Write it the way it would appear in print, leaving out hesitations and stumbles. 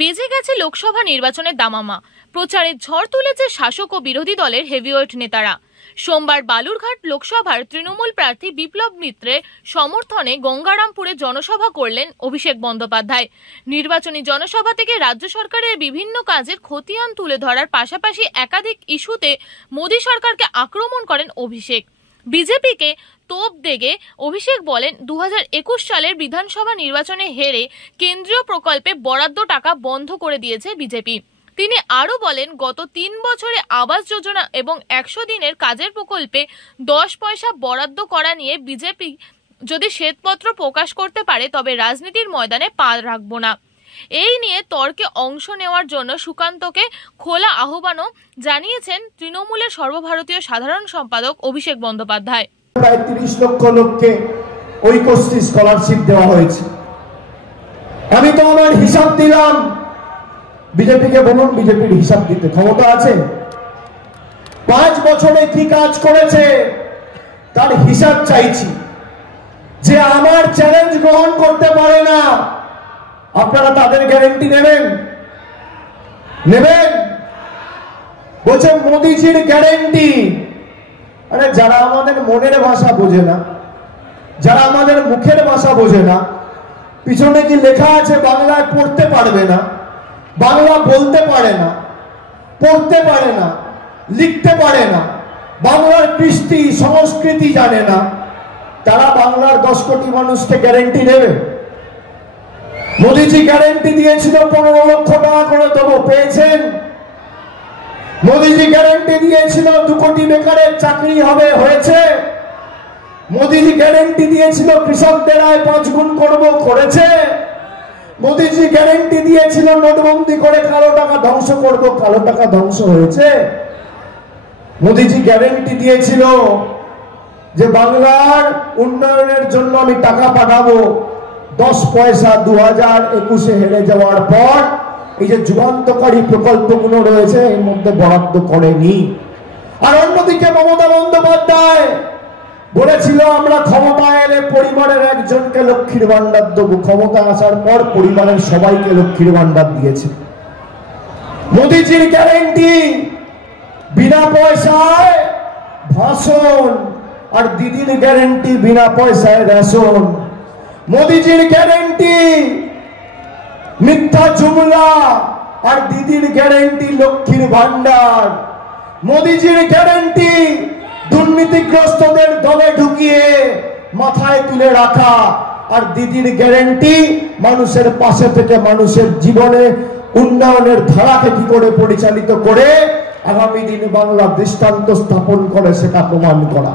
বেজে গেছে লোকসভা নির্বাচনের দামামা। প্রচারের ঝড় তুলেছে শাসক ও বিরোধী দলের হেভিওয়েট নেতারা। সোমবার বালুরঘাট লোকসভার তৃণমূল প্রার্থী বিপ্লব মিত্রের সমর্থনে গঙ্গারামপুরে জনসভা করলেন অভিষেক বন্দ্যোপাধ্যায়। নির্বাচনী জনসভা থেকে রাজ্য সরকারের বিভিন্ন কাজের খতিয়ান তুলে ধরার পাশাপাশি একাধিক ইস্যুতে মোদী সরকারকে আক্রমণ করেন অভিষেক। বিজেপিকে তোপ দেগে অভিষেক বলেন, 2021 সালের বিধানসভা নির্বাচনে হেরে কেন্দ্রীয় প্রকল্পে বরাদ্দ টাকা বন্ধ করে দিয়েছে বিজেপি। তিনি আরও বলেন, গত 3 বছরে আবাস যোজনা এবং 100 দিনের কাজের প্রকল্পে 10 পয়সা বরাদ্দ করা নিয়ে বিজেপি যদি শ্বেতপত্র প্রকাশ করতে পারে তবে রাজনীতির ময়দানে পা রাখব না। এই নিয়ে তর্কে অংশ নেওয়ার জন্য সুকান্তকে খোলা আহ্বানও জানিয়েছেন তৃণমূলের সর্বভারতীয় সাধারণ সম্পাদক অভিষেক বন্দ্যোপাধ্যায়। প্রায় 30 লক্ষ লোককে ঐক্যশ্রী স্কলারশিপ দেওয়া হয়েছে। আমি তো আমার হিসাব দিলাম, বিজেপিকে বলুন বিজেপির হিসাব দিতে ক্ষমতা আছে? 5 বছরে কি কাজ করেছে তার হিসাব চাইছি। যে আমার চ্যালেঞ্জ গ্রহণ করতে পারে না, আপনারা তাদের গ্যারান্টি নেবেন? বলছে মোদিজির গ্যারান্টি। আরে যারা আমাদের মনের ভাষা বোঝে না, যারা আমাদের মুখের ভাষা বোঝে না, পিছনে কি লেখা আছে বাংলায় পড়তে পারবে না, বাংলা বলতে পারে না, পড়তে পারে না, লিখতে পারে না, বাংলার কৃষ্টি সংস্কৃতি জানে না, তারা বাংলার 10 কোটি মানুষকে গ্যারান্টি নেবে? মোদিজি গ্যারান্টি দিয়েছিল 15 লক্ষ টাকা করে দেবো, পেয়েছেন? মোদিজি গ্যারান্টি দিয়েছিল 2 কোটি বেকারের চাকরি হবে, হয়েছে? মোদিজি গ্যারান্টি দিয়েছিল কৃষকদের আয় 5 গুণ করবো, করেছে? মোদিজি গ্যারান্টি দিয়েছিল নোটবন্দি করে কালো টাকা ধ্বংস করবো, কালো টাকা ধ্বংস হয়েছে? মোদিজি গ্যারান্টি দিয়েছিল যে বাংলার উন্নয়নের জন্য আমি টাকা পাঠাবো, 10 পয়সা 2021-এ হেরে যাওয়ার পর এই যে যুগান্তকারী প্রকল্পগুলো রয়েছে এর মধ্যে বরাদ্দ করেনি। আর অন্যদিকে মমতা বন্দ্যোপাধ্যায় বলেছিল আমরা ক্ষমতায় এলে পরিবারের একজনকে লক্ষ্মীর ভান্ডার দেবো। ক্ষমতা আসার পর পরিবারের সবাইকে লক্ষ্মীর ভান্ডার দিয়েছে। মোদিজির গ্যারান্টি বিনা পয়সায় ভাষণ, আর দিদির গ্যারান্টি বিনা পয়সায় রেশন। মোদিজির গ্যারান্টি মিথ্যা জুমলা, আর দিদির গ্যারান্টি লক্ষ্মীর ভান্ডার। মোদিজির গ্যারান্টি দুর্নীতিগ্রস্তদের দলে ঢুকিয়ে মাথায় তুলে রাখা, আর দিদির গ্যারান্টি মানুষের পাশে থেকে মানুষের জীবনে উন্নয়নের ধারাকে কি করে পরিচালিত করে আগামী দিনে বাংলা দৃষ্টান্ত স্থাপন করে সেটা প্রমাণ করা।